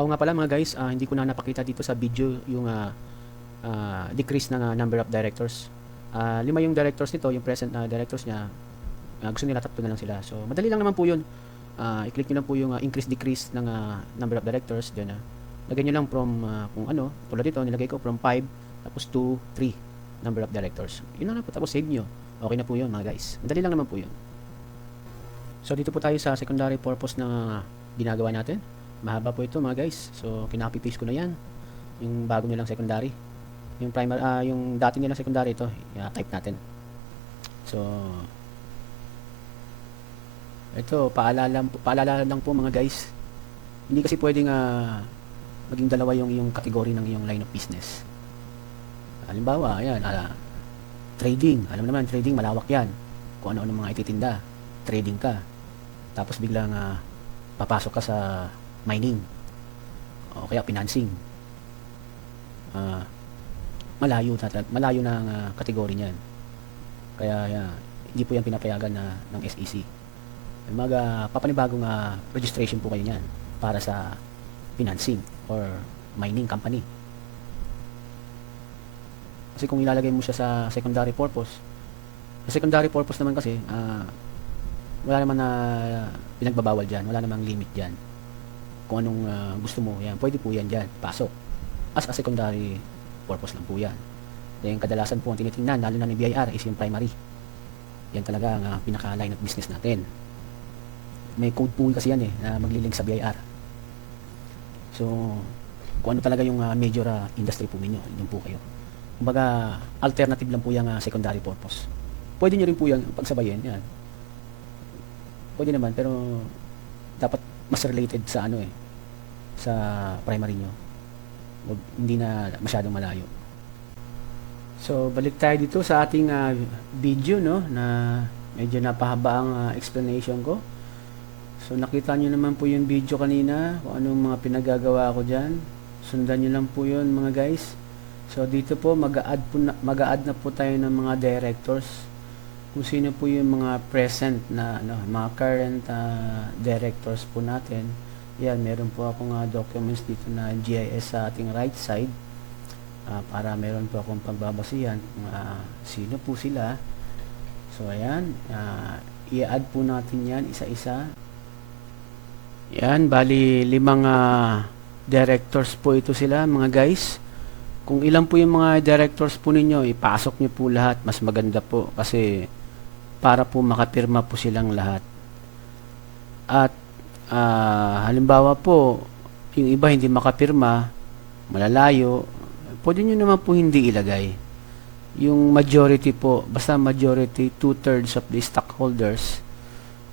Oo nga pala mga guys, hindi ko na napakita dito sa video yung decrease ng number of directors. 5 yung directors nito, yung present na directors niya. Gusto nila 3 na lang sila. So madali lang naman po yun. I-click nyo lang po yung increase decrease ng number of directors. Then lagyan nyo lang from kung ano, tulad dito nilagay ko from 5 tapos 2, 3 number of directors. Yun lang po, tapos save nyo. Okay na po yun mga guys. Madali lang naman po yun. So dito po tayo sa secondary purpose na ginagawa natin. Mahaba po ito mga guys. So kinopy paste ko na yan. Yung bago nilang secondary. Yung primary, yung dati nilang secondary ito, type natin. So ito, paalala lang po mga guys. Hindi kasi pwedeng maging dalawa yung category ng iyong line of business. Halimbawa, ayan, trading. Alam naman, trading malawak yan. Kung ano-ano mga ititinda. Trading ka. Tapos biglang papasok ka sa mining o kaya financing. Malayo na ang kategory niyan. Kaya hindi po yan pinapayagan ng SEC. Papanibagong registration po kayo niyan para sa financing or mining company. Kasi kung ilalagay mo siya sa secondary purpose naman kasi wala naman na pinagbabawal dyan, wala namang limit dyan. Kung anong gusto mo, yan, pwede po yan dyan, pasok. As a secondary purpose lang po yan. Yung kadalasan po ang tinitingnan, lalo na ni BIR, is yung primary. Yan talaga ang pinaka-line of business natin. May code pool kasi yan na maglilink sa BIR. So, kung ano talaga yung major industry po ninyo, yun po kayo. Kumbaga, alternative lang po yung secondary purpose. Pwede nyo rin po yan pagsabayin, yan. Pwede naman, pero dapat mas related sa sa primary nyo. Hindi na masyadong malayo. So, balik tayo dito sa ating video, no, na medyo napahaba ang explanation ko. So, nakita nyo naman po yung video kanina, kung anong mga pinagagawa ko dyan. Sundan nyo lang po yun, mga guys. So, dito po, mag-a-add na po tayo ng mga directors. Kung sino po yung mga present na, mga current directors po natin. Yan, meron po akong documents dito na GIS sa ating right side. Para meron po akong pagbabasihan kung sino po sila. So, ayan. I-add po natin yan isa-isa. Yan, bali 5 directors po ito sila mga guys. Kung ilan po yung mga directors po ninyo, ipasok nyo po lahat. Mas maganda po kasi para po makapirma po silang lahat. At halimbawa po, yung iba hindi makapirma, malalayo, pwede nyo naman po hindi ilagay. Yung majority po, basta majority, 2/3 of the stockholders,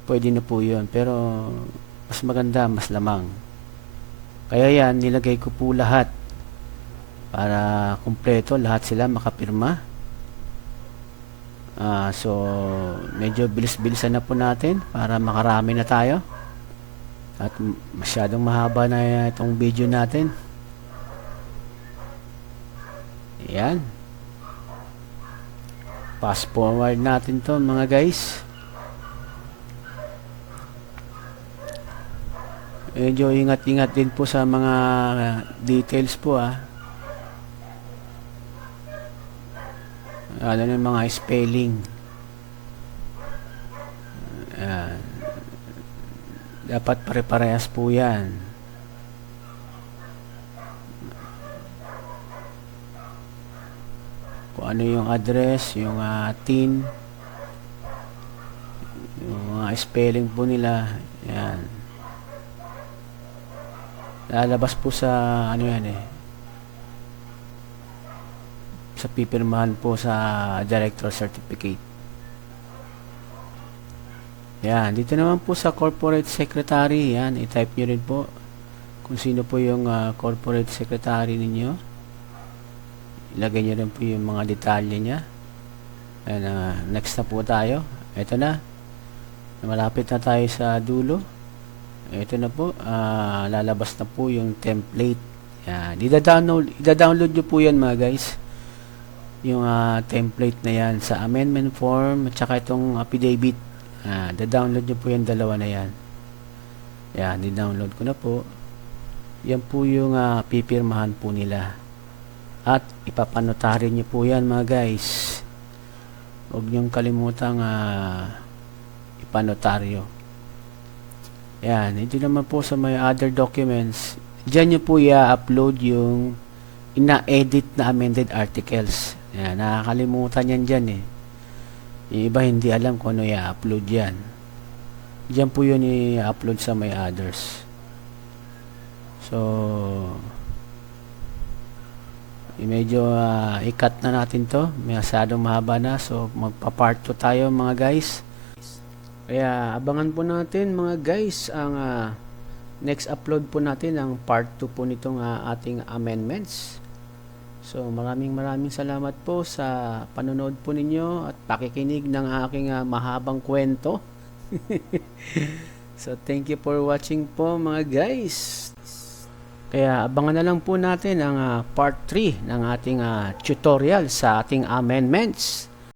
pwede na po yun. Pero mas maganda, mas lamang. Kaya yan, nilagay ko po lahat para kumpleto, lahat sila makapirma. So, medyo bilis-bilisan na po natin para makarami na tayo. At masyadong mahaba na itong video natin. Ayan. Fast forward natin to mga guys. Medyo ingat-ingat din po sa mga details po ano yung mga spelling. Dapat pare-parehas po yan. Kung ano yung address, yung TIN, yung mga spelling po nila, yan. Lalabas po sa sa pipirmahan po sa director certificate. Yan, dito naman po sa corporate secretary, yan, i-type nyo rin po kung sino po yung corporate secretary ninyo. Ilagay nyo rin po yung mga detalye nya. And, next na po tayo. Ito na. Malapit na tayo sa dulo. Ito na po, lalabas na po yung template. Yan, ida-download nyo po yan mga guys. Yung template na yan sa amendment form at saka itong affidavit. Da-download nyo po yung dalawa na yan. Yan, di-download ko na po. Yan po yung pipirmahan po nila. At ipapanotaryo nyo po yan mga guys. Huwag nyong kalimutang ipanotaryo. Yan, ito naman po sa may other documents. Diyan nyo po i-upload yung ina-edit na amended articles. Yan, nakakalimutan yan dyan eh. Yung iba hindi alam kung ano i-upload yan. Diyan po yun i-upload sa may others. So, medyo i-cut na natin to. Masyadong mahaba na. So, magpa-part 2 tayo mga guys. Kaya, abangan po natin mga guys ang next upload po natin ang part 2 po nitong ating amendments. So, maraming salamat po sa panonood po ninyo at pakikinig ng aking mahabang kwento. So, thank you for watching po mga guys. Kaya, abangan na lang po natin ang part 3 ng ating tutorial sa ating amendments.